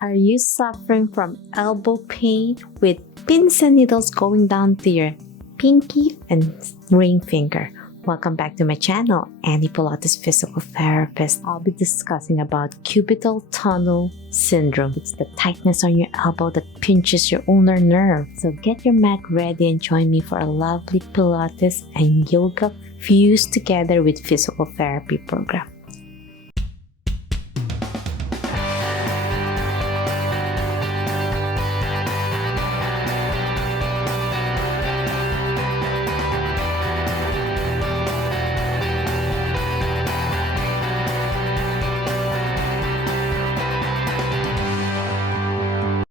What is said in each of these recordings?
Are you suffering from elbow pain with pins and needles going down to your pinky and ring finger? Welcome back to my channel, Annie Pilates Physical Therapist. I'll be discussing about cubital tunnel syndrome. It's the tightness on your elbow that pinches your ulnar nerve. So get your mat ready and join me for a lovely Pilates and yoga fused together with physical therapy program.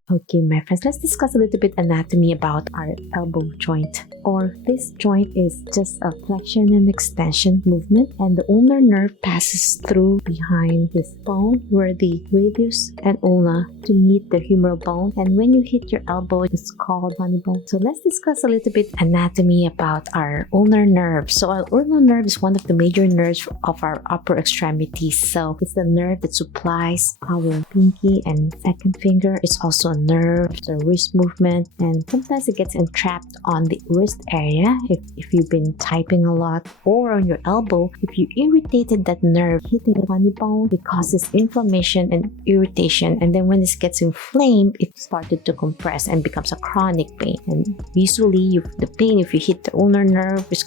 Okay, my friends, let's discuss a little bit anatomy about our elbow joint. This joint is just a flexion and extension movement, and the ulnar nerve passes through behind this bone where the radius and ulna to meet the humeral bone. And when you hit your elbow, it's called funny bone. So let's discuss a little bit anatomy about our ulnar nerve. So our ulnar nerve is one of the major nerves of our upper extremities. So it's the nerve that supplies our pinky and second finger. It's also a nerve, the wrist movement, and sometimes it gets entrapped on the wrist area if you've been typing a lot, or on your elbow. If you irritated that nerve hitting the funny bone, it causes inflammation and irritation, and then when this gets inflamed, it started to compress and becomes a chronic pain. And usually the pain, if you hit the ulnar nerve, is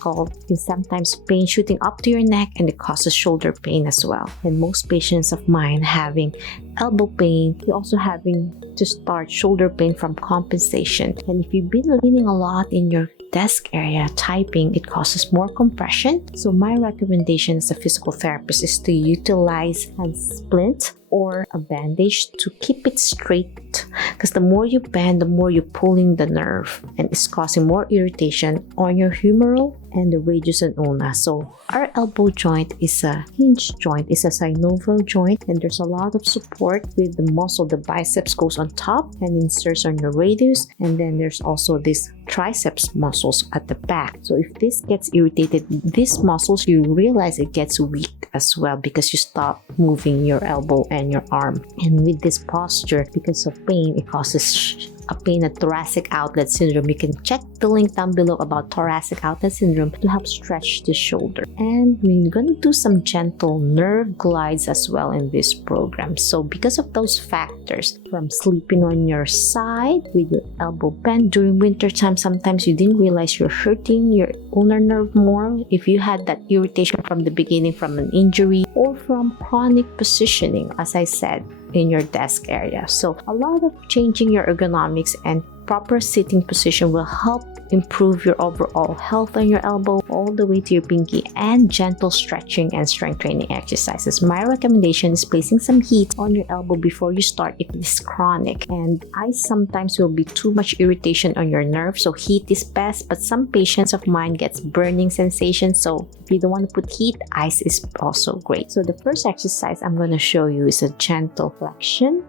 sometimes pain shooting up to your neck, and it causes shoulder pain as well. And most patients of mine having elbow pain, you're also having to start shoulder pain from compensation. And if you've been leaning a lot in your desk area typing, it causes more compression. So my recommendation as a physical therapist is to utilize a splint or a bandage to keep it straight, because the more you bend, the more you're pulling the nerve, and it's causing more irritation on your humeral and the radius and ulna. So our elbow joint is a hinge joint, it's a synovial joint, and there's a lot of support with the muscle. The biceps goes on top and inserts on your radius, and then there's also this triceps muscles at the back. So if this gets irritated, these muscles, you realize it gets weak as well because you stop moving your elbow and your arm. And with this posture, because of pain, it causes a pain at thoracic outlet syndrome. You can check the link down below about thoracic outlet syndrome to help stretch the shoulder. And we're going to do some gentle nerve glides as well in this program. So because of those factors, from sleeping on your side with your elbow bent during winter time, sometimes you didn't realize you're hurting your ulnar nerve more. If you had that irritation from the beginning from an injury or from chronic positioning, as I said, in your desk area. So a lot of changing your ergonomics and proper sitting position will help improve your overall health on your elbow all the way to your pinky, and gentle stretching and strength training exercises. My recommendation is placing some heat on your elbow before you start if it is chronic. And ice sometimes will be too much irritation on your nerve, so heat is best, but some patients of mine gets burning sensation. So if you don't want to put heat, ice is also great. So the first exercise I'm going to show you is a gentle flexion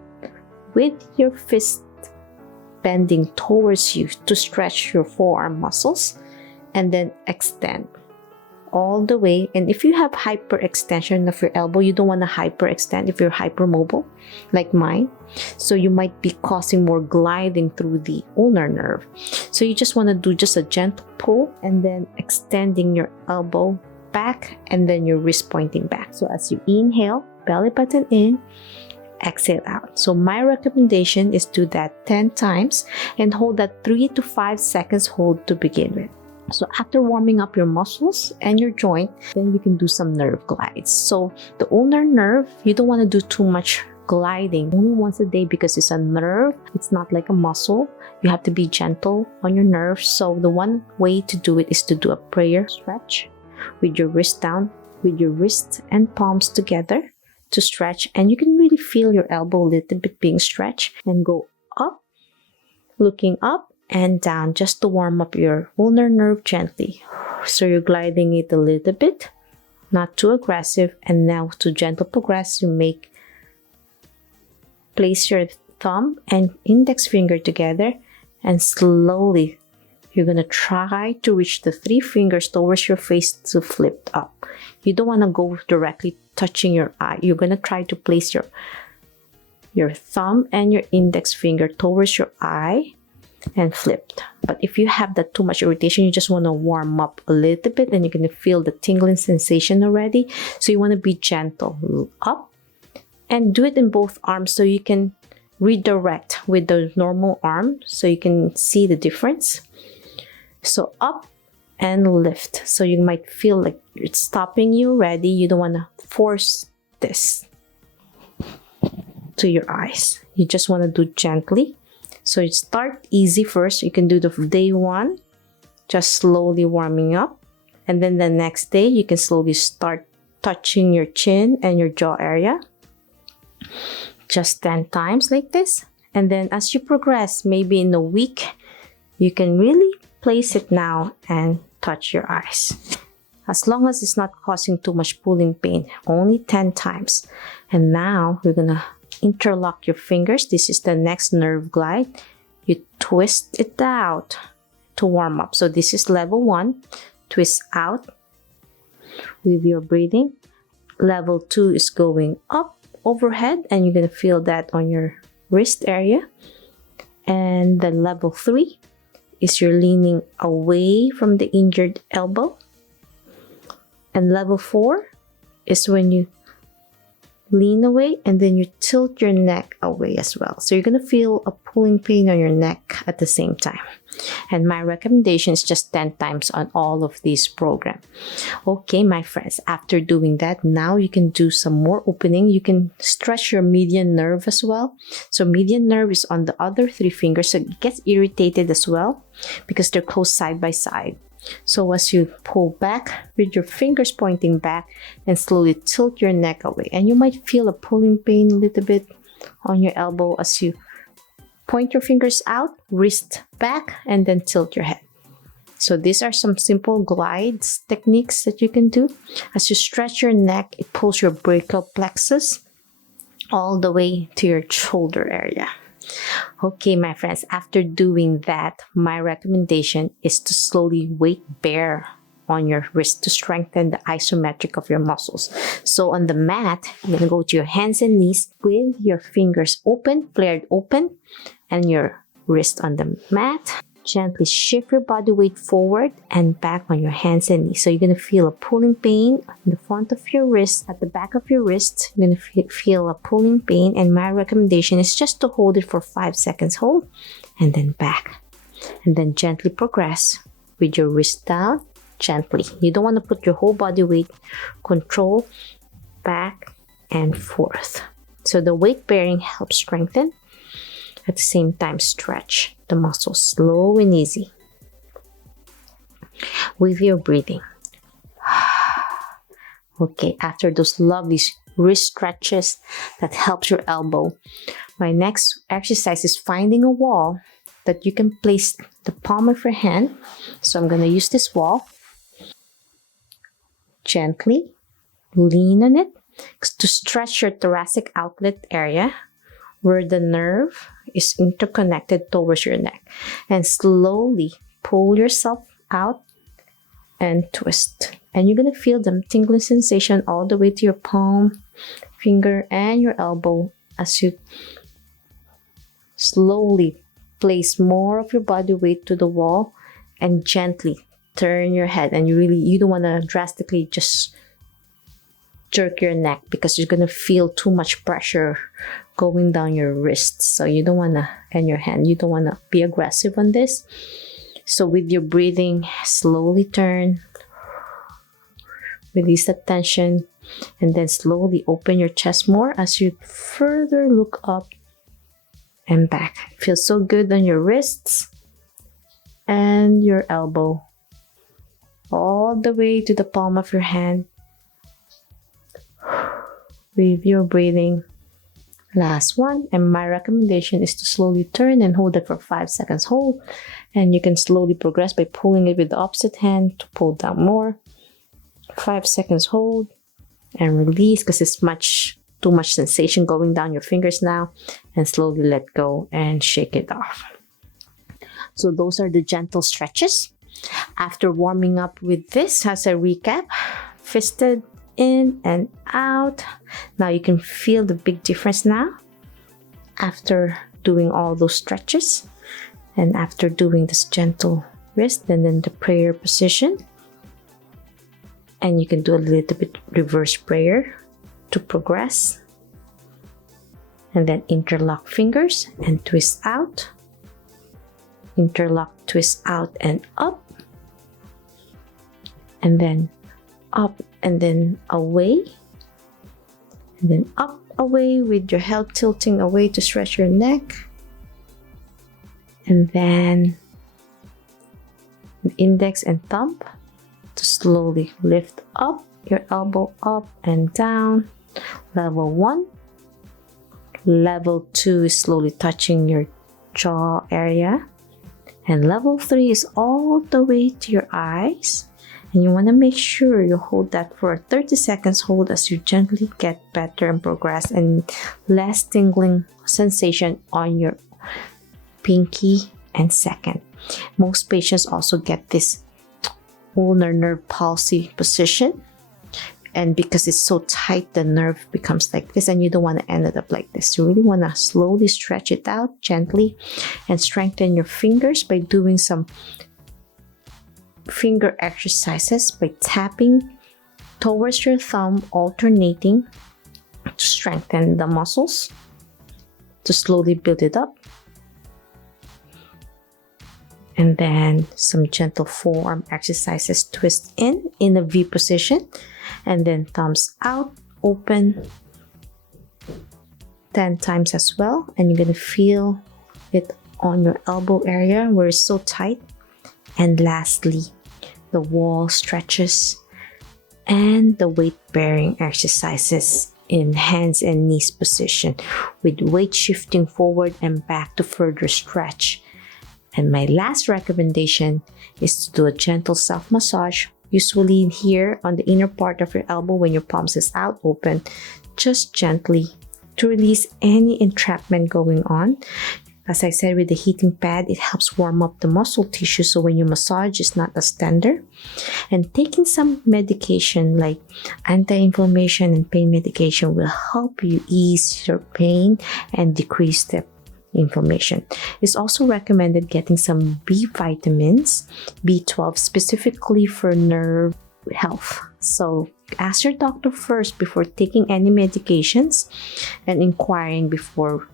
with your fist bending towards you to stretch your forearm muscles, and then extend all the way. And if you have hyperextension of your elbow, you don't want to hyperextend if you're hypermobile like mine, so you might be causing more gliding through the ulnar nerve. So you just want to do just a gentle pull, and then extending your elbow back, and then your wrist pointing back. So as you inhale, belly button in, exhale out. So my recommendation is do that 10 times and hold that 3 to 5 seconds hold to begin with. So after warming up your muscles and your joint, then you can do some nerve glides. So the ulnar nerve, you don't want to do too much gliding, only once a day, because it's a nerve. It's not like a muscle. You have to be gentle on your nerves. So the one way to do it is to do a prayer stretch with your wrist down, with your wrists and palms together to stretch, and you can really feel your elbow a little bit being stretched, and go up, looking up and down, just to warm up your ulnar nerve gently. So you're gliding it a little bit, not too aggressive. And now to gentle progress, you place your thumb and index finger together, and slowly you're going to try to reach the 3 fingers towards your face to flip up. You don't want to go directly touching your eye. You're going to try to place your your thumb and your index finger towards your eye and flipped. But if you have that too much irritation, you just want to warm up a little bit, and you're going to feel the tingling sensation already. So you want to be gentle. Up, and do it in both arms so you can redirect with the normal arm so you can see the difference. So up and lift. So you might feel like it's stopping you already. You don't want to force this to your eyes. You just want to do gently. So you start easy first. You can do the day one, just slowly warming up. And then the next day, you can slowly start touching your chin and your jaw area. Just 10 times like this. And then as you progress, maybe in a week, you can really place it now and touch your eyes. As long as it's not causing too much pulling pain, only 10 times. And now we're gonna interlock your fingers. This is the next nerve glide. You twist it out to warm up. So this is level 1. Twist out with your breathing. Level 2 is going up overhead, and you're gonna feel that on your wrist area. And then level 3 is you're leaning away from the injured elbow. And level 4 is when you lean away and then you tilt your neck away as well. So you're going to feel a pulling pain on your neck at the same time. And my recommendation is just 10 times on all of these programs. Okay, my friends, after doing that, now you can do some more opening. You can stretch your median nerve as well. So median nerve is on the other 3 fingers. So it gets irritated as well because they're close side by side. So as you pull back with your fingers pointing back and slowly tilt your neck away, and you might feel a pulling pain a little bit on your elbow as you point your fingers out, wrist back, and then tilt your head. So these are some simple glides techniques that you can do. As you stretch your neck, it pulls your brachial plexus all the way to your shoulder area. Okay, my friends, after doing that, my recommendation is to slowly weight bear on your wrist to strengthen the isometric of your muscles. So on the mat, you're going to go to your hands and knees with your fingers open, flared open, and your wrist on the mat. Gently shift your body weight forward and back on your hands and knees. So you're going to feel a pulling pain in the front of your wrist, at the back of your wrist. You're going to feel a pulling pain, and my recommendation is just to hold it for 5 seconds. Hold and then back, and then gently progress with your wrist down gently. You don't want to put your whole body weight. Control back and forth. So the weight bearing helps strengthen. At the same time, stretch the muscles slow and easy with your breathing. Okay, after those lovely wrist stretches that helps your elbow, my next exercise is finding a wall that you can place the palm of your hand. So I'm going to use this wall. Gently lean on it to stretch your thoracic outlet area where the nerve is interconnected towards your neck, and slowly pull yourself out and twist. And you're going to feel the tingling sensation all the way to your palm, finger, and your elbow as you slowly place more of your body weight to the wall and gently turn your head. And you don't want to drastically just jerk your neck because you're going to feel too much pressure going down your wrists. So you don't want to, and your hand, you don't want to be aggressive on this. So with your breathing, slowly turn, release the tension, and then slowly open your chest more as you further look up and back. It feels so good on your wrists and your elbow, all the way to the palm of your hand. With your breathing. Last one, and my recommendation is to slowly turn and hold it for 5 seconds. Hold, and you can slowly progress by pulling it with the opposite hand to pull down more. 5 seconds hold and release because it's too much sensation going down your fingers now, and slowly let go and shake it off. So those are the gentle stretches. After warming up with this, as a recap, fisted in and out. Now you can feel the big difference now. After doing all those stretches, and after doing this gentle wrist and then the prayer position, and you can do a little bit reverse prayer to progress, and then interlock fingers and twist out, interlock, twist out and up, and then up and then away, and then up, away with your head tilting away to stretch your neck, and then index and thumb to slowly lift up your elbow up and down. Level 1. Level 2 is slowly touching your jaw area, and level 3 is all the way to your eyes. And you want to make sure you hold that for 30 seconds. Hold as you gently get better and progress, and less tingling sensation on your pinky and second. Most patients also get this ulnar nerve palsy position, and because it's so tight, the nerve becomes like this, and you don't want to end it up like this. You really want to slowly stretch it out gently and strengthen your fingers by doing some finger exercises, by tapping towards your thumb, alternating to strengthen the muscles, to slowly build it up. And then some gentle forearm exercises. Twist in a V position, and then thumbs out, open 10 times as well. And you're going to feel it on your elbow area where it's so tight. And lastly, the wall stretches and the weight bearing exercises in hands and knees position, with weight shifting forward and back to further stretch. And my last recommendation is to do a gentle self massage, usually here on the inner part of your elbow when your palms is out open, just gently to release any entrapment going on. As I said, with the heating pad, it helps warm up the muscle tissue, so when you massage, it's not as tender. And taking some medication like anti-inflammation and pain medication will help you ease your pain and decrease the inflammation. It's also recommended getting some B vitamins, B12 specifically for nerve health. So ask your doctor first before taking any medications, and inquiring before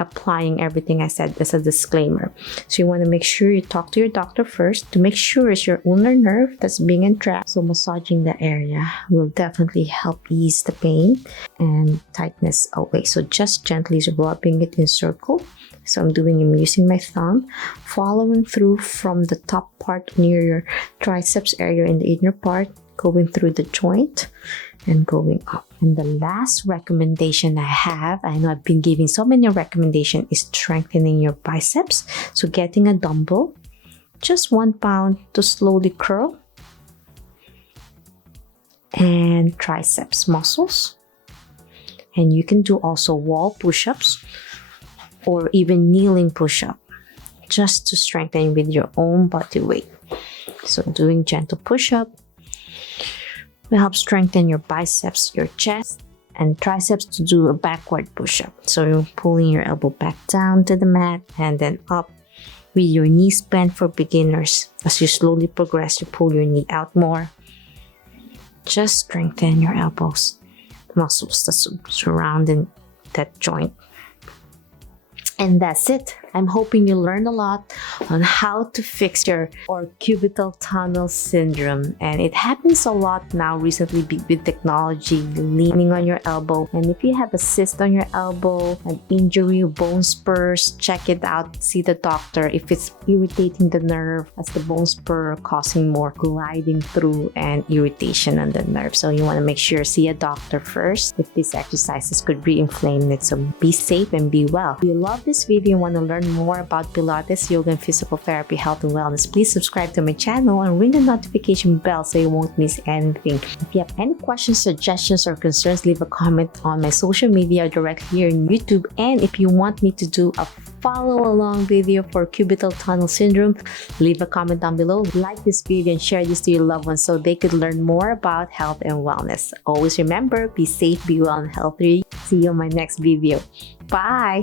applying everything I said as a disclaimer. So you want to make sure you talk to your doctor first to make sure it's your ulnar nerve that's being entrapped. So massaging the area will definitely help ease the pain and tightness away. So just gently rubbing it in circle. So I'm using my thumb, following through from the top part near your triceps area in the inner part, going through the joint and going up. And the last recommendation I know I've been giving so many recommendations, is strengthening your biceps. So getting a dumbbell, just 1 pound, to slowly curl, and triceps muscles. And you can do also wall push-ups or even kneeling push-up, just to strengthen with your own body weight. So doing gentle push-up will help strengthen your biceps, your chest, and triceps to do a backward push-up. So you're pulling your elbow back down to the mat and then up with your knees bent for beginners. As you slowly progress, you pull your knee out more. Just strengthen your elbows, muscles that's surrounding that joint. And that's it. I'm hoping you learned a lot on how to fix your cubital tunnel syndrome. And it happens a lot now recently with technology, leaning on your elbow. And if you have a cyst on your elbow, an injury, bone spurs, check it out. See the doctor if it's irritating the nerve, as the bone spur causing more gliding through and irritation on the nerve. So you want to make sure see a doctor first if these exercises could re-inflame it. So be safe and be well. If you love this video and want to learn more about Pilates, yoga, and physical therapy, health, and wellness, please subscribe to my channel and ring the notification bell so you won't miss anything. If you have any questions, suggestions, or concerns, leave a comment on my social media directly here in YouTube. And if you want me to do a follow-along video for cubital tunnel syndrome, leave a comment down below. Like this video and share this to your loved ones so they could learn more about health and wellness. Always remember, be safe, be well, and healthy. See you on my next video. Bye!